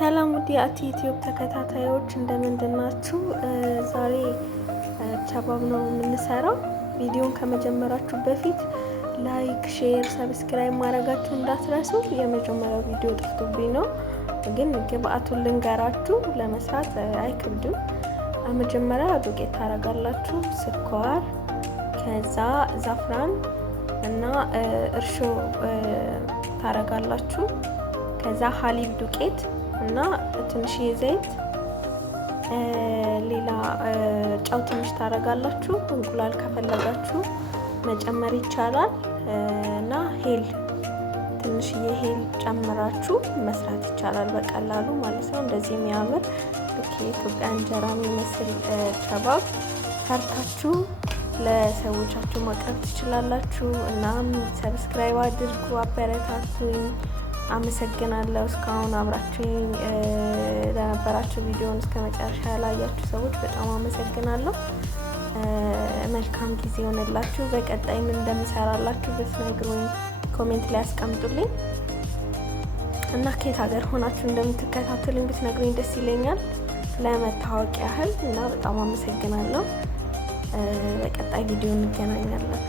ሰላም ውድ የአቲ ዩቲዩብ ተከታታዮች እንደምንድናችሁ? ዛሬ ቸባብ ነው የምንሰራው። ቪዲዮን ከመጀመራችሁ በፊት ላይክ፣ ሼር፣ ሰብስክራይብ ማድረጋችሁ እንዳትረሱ። የመጀመሪያው ቪዲዮ ጠፍቶብኝ ነው፣ ግን ግብአቱን ልንገራችሁ። ለመስራት አይከብድም። መጀመሪያ ዱቄት ታረጋላችሁ፣ ስኳር፣ ከዛ ዛፍራን እና እርሾ ታረጋላችሁ። ከዛ ሀሊብ ዱቄት እና ትንሽዬ ዘይት፣ ሌላ ጨው ትንሽ ታረጋላችሁ። እንቁላል ከፈለጋችሁ መጨመር ይቻላል እና ሄል ትንሽዬ ሄል ጨምራችሁ መስራት ይቻላል በቀላሉ ማለት ነው። እንደዚህ የሚያምር የኢትዮጵያ እንጀራ የሚመስል ቸባብ ሰርታችሁ ለሰዎቻችሁ ማቅረብ ትችላላችሁ። እናም ሰብስክራይብ አድርጉ፣ አበረታቱኝ። አመሰግናለሁ። እስካሁን አብራችሁኝ ለነበራችሁ ቪዲዮውን እስከ መጨረሻ ያላያችሁ ሰዎች በጣም አመሰግናለሁ። መልካም ጊዜ ሆነላችሁ። በቀጣይ ምን እንደምሰራላችሁ ብትነግሩኝ ኮሜንት ላይ አስቀምጡልኝ እና ከየት ሀገር ሆናችሁ እንደምትከታተሉኝ ብትነግሩኝ ደስ ይለኛል ለመታወቅ ያህል እና በጣም አመሰግናለሁ። በቀጣይ ቪዲዮ እንገናኛለን።